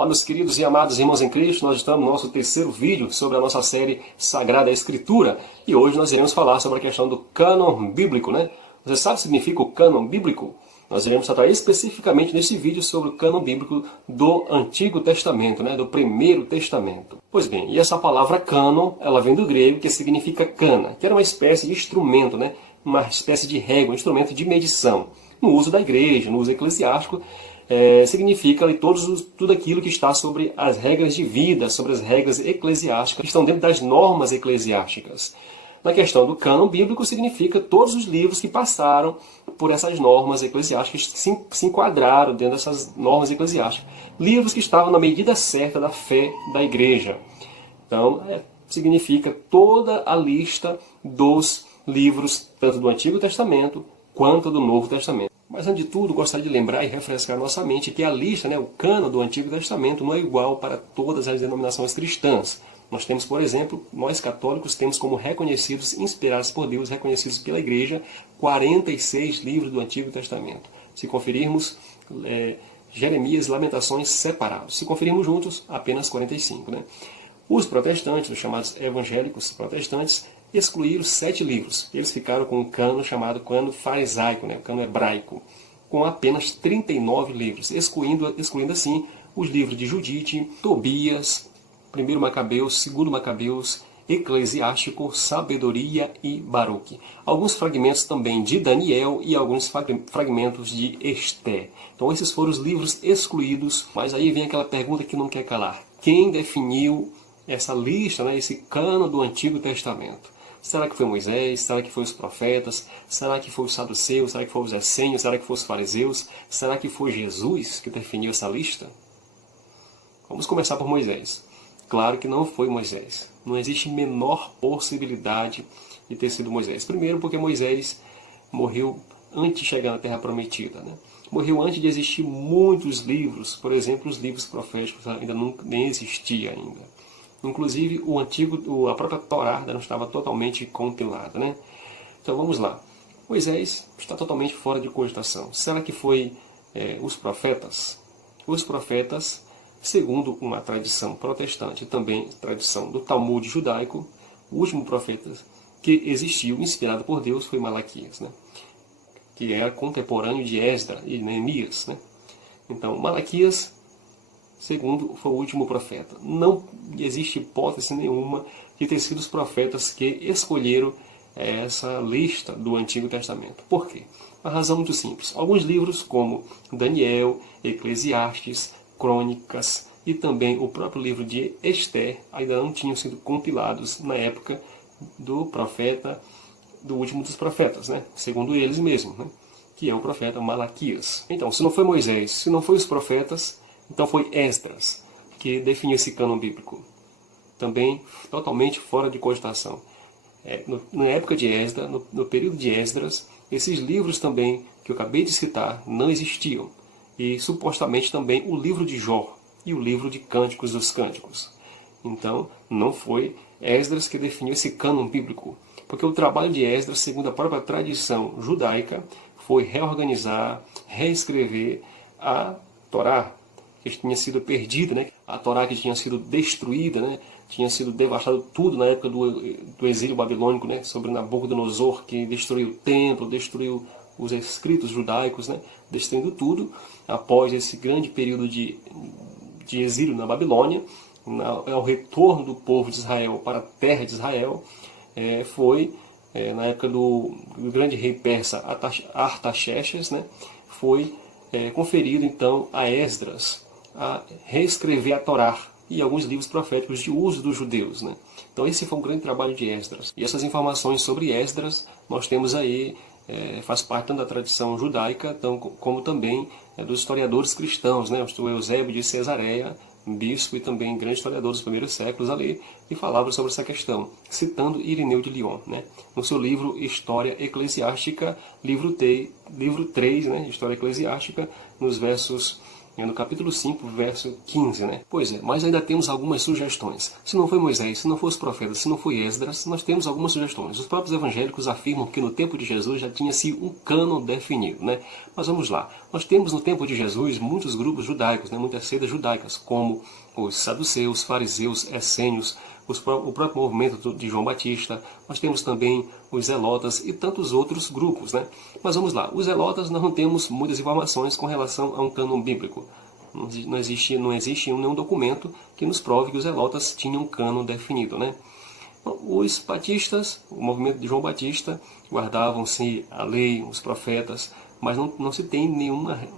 Olá, meus queridos e amados irmãos em Cristo, nós estamos no nosso terceiro vídeo sobre a nossa série Sagrada Escritura e hoje nós iremos falar sobre a questão do cânon bíblico, né? Você sabe o que significa o cânon bíblico? Nós iremos tratar especificamente nesse vídeo sobre o cânon bíblico do Antigo Testamento, né? Do Primeiro Testamento. Pois bem, e essa palavra cânon, ela vem do grego que significa cana, que era uma espécie de instrumento, né? Uma espécie de régua, um instrumento de medição. No uso da igreja, no uso eclesiástico, significa ali, tudo aquilo que está sobre as regras de vida, sobre as regras eclesiásticas, que estão dentro das normas eclesiásticas. Na questão do cânon bíblico, significa todos os livros que passaram por essas normas eclesiásticas, que se enquadraram dentro dessas normas eclesiásticas. Livros que estavam na medida certa da fé da igreja. Então, significa toda a lista dos livros, tanto do Antigo Testamento quanto do Novo Testamento. Mas, antes de tudo, gostaria de lembrar e refrescar nossa mente que a lista, o cânon do Antigo Testamento, não é igual para todas as denominações cristãs. Nós temos, por exemplo, nós católicos temos como reconhecidos, inspirados por Deus, reconhecidos pela Igreja, 46 livros do Antigo Testamento. Se conferirmos Jeremias e Lamentações separados. Se conferirmos juntos, apenas 45. Os protestantes, os chamados evangélicos protestantes, excluíram 7 livros. Eles ficaram com um cânon chamado cânon farisaico, o cânon hebraico, com apenas 39 livros, excluindo assim os livros de Judite, Tobias, 1 Macabeus, 2 Macabeus, Eclesiástico, Sabedoria e Baruque. Alguns fragmentos também de Daniel e alguns fragmentos de Esther. Então esses foram os livros excluídos, mas aí vem aquela pergunta que não quer calar. Quem definiu essa lista, esse cânon do Antigo Testamento? Será que foi Moisés? Será que foi os profetas? Será que foi os saduceus? Será que foi os essênios? Será que foi os fariseus? Será que foi Jesus que definiu essa lista? Vamos começar por Moisés. Claro que não foi Moisés. Não existe menor possibilidade de ter sido Moisés. Primeiro porque Moisés morreu antes de chegar na Terra Prometida. Morreu antes de existir muitos livros. Por exemplo, os livros proféticos ainda nem existiam ainda. Inclusive, a própria Torá não estava totalmente compilada. Então vamos lá. Moisés está totalmente fora de cogitação. Será que foi os profetas? Os profetas, segundo uma tradição protestante e também tradição do Talmud judaico, o último profeta que existiu, inspirado por Deus, foi Malaquias, que era contemporâneo de Esdras e Neemias. Então, Malaquias, segundo, foi o último profeta. Não existe hipótese nenhuma de ter sido os profetas que escolheram essa lista do Antigo Testamento. Por quê? Uma razão muito simples. Alguns livros, como Daniel, Eclesiastes, Crônicas e também o próprio livro de Esther, ainda não tinham sido compilados na época do profeta, do último dos profetas, segundo eles mesmos, que é o profeta Malaquias. Então, se não foi Moisés, se não foi os profetas, então foi Esdras que definiu esse cânon bíblico. Também totalmente fora de cogitação. Na época de Esdras, no período de Esdras, esses livros também que eu acabei de citar não existiam. E supostamente também o livro de Jó e o livro de Cânticos dos Cânticos. Então não foi Esdras que definiu esse cânon bíblico. Porque o trabalho de Esdras, segundo a própria tradição judaica, foi reorganizar, reescrever a Torá, que tinha sido perdida, a Torá que tinha sido destruída, tinha sido devastado tudo na época do exílio babilônico, sobre Nabucodonosor, que destruiu o templo, destruiu os escritos judaicos, destruindo tudo. Após esse grande período de exílio na Babilônia, ao retorno do povo de Israel para a terra de Israel, foi na época do grande rei persa Artaxerxes, foi conferido então a Esdras a reescrever a Torá e alguns livros proféticos de uso dos judeus. Então esse foi um grande trabalho de Esdras. E essas informações sobre Esdras nós temos aí, faz parte tanto da tradição judaica, como também dos historiadores cristãos, o Eusébio de Cesareia, bispo e também grande historiador dos primeiros séculos ali, e falava sobre essa questão, citando Irineu de Lyon, no seu livro História Eclesiástica, livro 3, História Eclesiástica, nos versos no capítulo 5, verso 15, né? Pois é, mas ainda temos algumas sugestões. Se não foi Moisés, se não foi os profetas, se não foi Esdras, nós temos algumas sugestões. Os próprios evangélicos afirmam que no tempo de Jesus já tinha-se um cânon definido, né? Mas vamos lá. Nós temos no tempo de Jesus muitos grupos judaicos, né? Muitas seitas judaicas, como os saduceus, fariseus, essênios, o próprio movimento de João Batista. Nós temos também os zelotas e tantos outros grupos, né? Mas vamos lá. Os zelotas nós não temos muitas informações com relação a um cânon bíblico. Não existe nenhum documento que nos prove que os zelotas tinham um cânon definido, né? Os batistas, o movimento de João Batista, guardavam-se a lei, os profetas, mas não se tem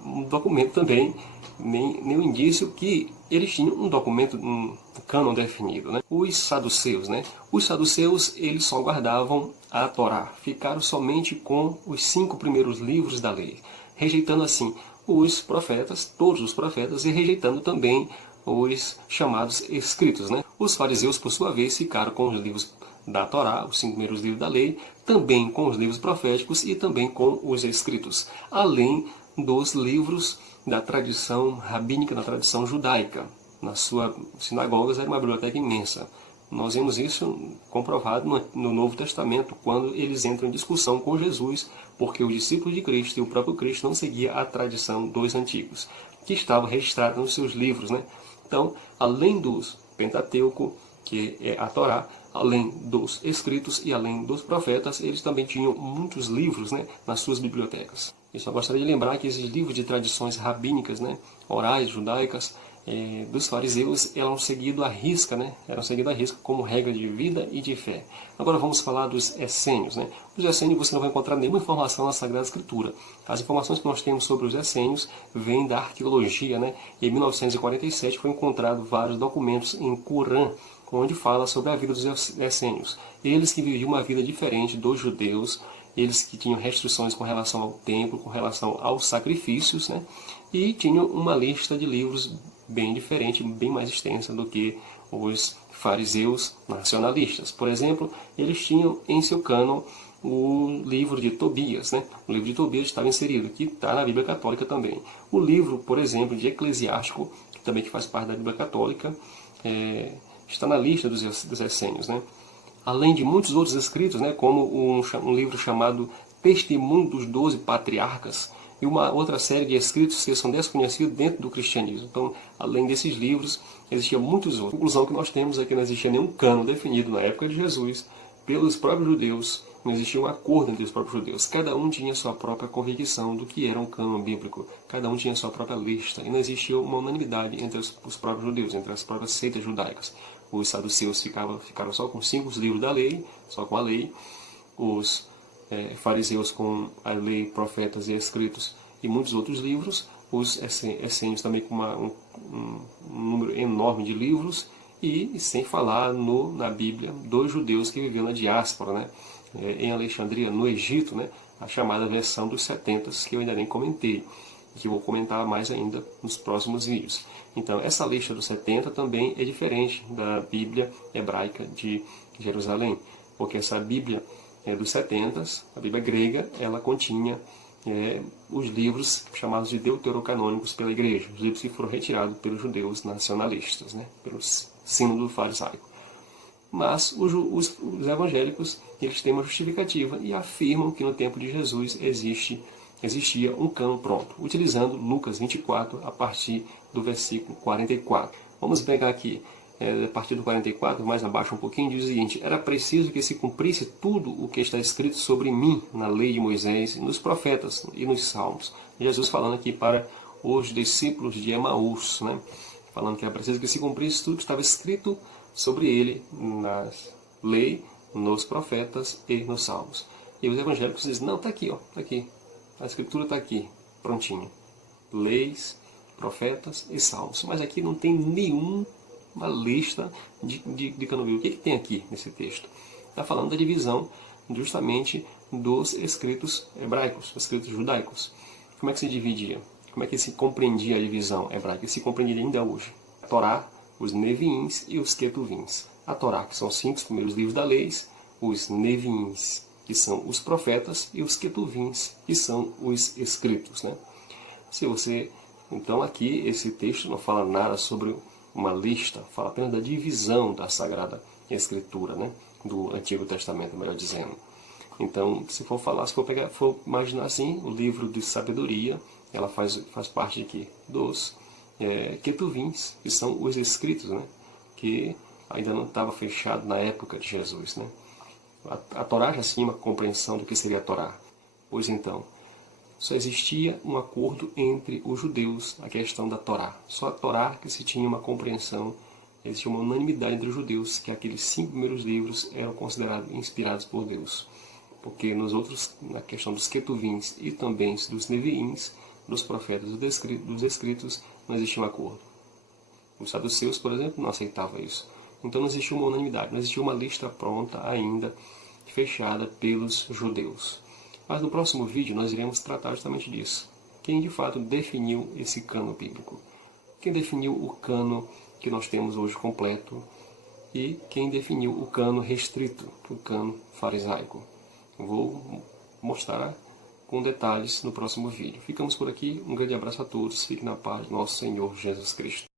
um documento também, nenhum indício que eles tinham um documento, um cânon definido, né? Os saduceus, né? Os saduceus, eles só guardavam a Torá, ficaram somente com os 5 primeiros livros da lei, rejeitando assim os profetas, todos os profetas, e rejeitando também os chamados escritos, né? Os fariseus, por sua vez, ficaram com os livros da Torá, os 5 primeiros livros da lei, também com os livros proféticos e também com os escritos, além dos livros da tradição rabínica, da tradição judaica. Nas suas sinagogas era uma biblioteca imensa. Nós vemos isso comprovado no Novo Testamento, quando eles entram em discussão com Jesus, porque os discípulos de Cristo e o próprio Cristo não seguiam a tradição dos antigos, que estava registrada nos seus livros, né? Então, além dos Pentateuco, que é a Torá, além dos escritos e além dos profetas, eles também tinham muitos livros, né, nas suas bibliotecas. Eu só gostaria de lembrar que esses livros de tradições rabínicas, né, orais, judaicas, dos fariseus, eram seguidos à risca, né? Eram seguidos à risca como regra de vida e de fé. Agora vamos falar dos essênios, né? Os essênios você não vai encontrar nenhuma informação na Sagrada Escritura. As informações que nós temos sobre os essênios vêm da arqueologia, né? Em 1947 foi encontrado vários documentos em Qumran, onde fala sobre a vida dos essênios. Eles que viviam uma vida diferente dos judeus, eles que tinham restrições com relação ao templo, com relação aos sacrifícios, né? E tinham uma lista de livros bem diferente, bem mais extensa do que os fariseus nacionalistas. Por exemplo, eles tinham em seu cânon o livro de Tobias, né? O livro de Tobias estava inserido, que está na Bíblia Católica também. O livro, por exemplo, de Eclesiástico, que também faz parte da Bíblia Católica, está na lista dos essênios, né? Além de muitos outros escritos, né? Como um livro chamado Testemunho dos 12 Patriarcas, e uma outra série de escritos que são desconhecidos dentro do cristianismo. Então, além desses livros, existiam muitos outros. A conclusão que nós temos é que não existia nenhum cânon definido na época de Jesus pelos próprios judeus, não existia um acordo entre os próprios judeus. Cada um tinha sua própria convicção do que era um cânon bíblico, cada um tinha sua própria lista, e não existia uma unanimidade entre os próprios judeus, entre as próprias seitas judaicas. Os saduceus ficaram só com 5 livros da lei, só com a lei. Os fariseus com a lei, profetas e escritos e muitos outros livros, os essênios também com um número enorme de livros, e sem falar na Bíblia dos judeus que viviam na diáspora, né? Em Alexandria, no Egito, né? A chamada versão dos 70, que eu ainda nem comentei, que eu vou comentar mais ainda nos próximos vídeos. Então, essa lista dos 70 também é diferente da Bíblia hebraica de Jerusalém, porque essa Bíblia dos 70, a Bíblia grega, ela continha os livros chamados de deuterocanônicos pela igreja, os livros que foram retirados pelos judeus nacionalistas, né, pelo sínodo farisaico. Mas os evangélicos, eles têm uma justificativa e afirmam que no tempo de Jesus existia um cânon pronto, utilizando Lucas 24 a partir do versículo 44. Vamos pegar aqui a partir do 44, mais abaixo um pouquinho, diz o seguinte: era preciso que se cumprisse tudo o que está escrito sobre mim na lei de Moisés, nos profetas e nos salmos. Jesus falando aqui para os discípulos de Emaús, né? Falando que era preciso que se cumprisse tudo que estava escrito sobre ele na lei, nos profetas e nos salmos. E os evangélicos dizem: não, está aqui, ó, tá aqui. A escritura está aqui, prontinho. Leis, profetas e salmos. Mas aqui não tem nenhuma lista de cânon bíblico. O que tem aqui nesse texto? Está falando da divisão justamente dos escritos hebraicos, dos escritos judaicos. Como é que se dividia? Como é que se compreendia a divisão hebraica? Se compreendia ainda hoje. A Torá, os Neviins e os Ketuvins. A Torá, que são os 5 primeiros livros da lei, os Neviins, que são os profetas, e os Ketuvins, que são os escritos, né? Se você Então aqui esse texto não fala nada sobre uma lista, fala apenas da divisão da Sagrada Escritura, né? Do Antigo Testamento, melhor dizendo. Então, se for falar, se for pegar, for imaginar assim, o livro de sabedoria, ela faz parte aqui dos Ketuvins, que são os escritos, né? Que ainda não estava fechado na época de Jesus, né? A Torá já tinha uma compreensão do que seria a Torá. Pois então, só existia um acordo entre os judeus, a questão da Torá. Só a Torá que se tinha uma compreensão, existia uma unanimidade entre os judeus, que aqueles 5 primeiros livros eram considerados inspirados por Deus. Porque nos outros, na questão dos Ketuvins e também dos Neviins, dos profetas dos escritos, não existia um acordo. Os saduceus, por exemplo, não aceitavam isso. Então não existia uma unanimidade, não existia uma lista pronta ainda, fechada pelos judeus. Mas no próximo vídeo nós iremos tratar justamente disso. Quem de fato definiu esse cano bíblico? Quem definiu o cano que nós temos hoje completo? E quem definiu o cano restrito, o cano farisaico? Vou mostrar com detalhes no próximo vídeo. Ficamos por aqui, um grande abraço a todos, fique na paz do nosso Senhor Jesus Cristo.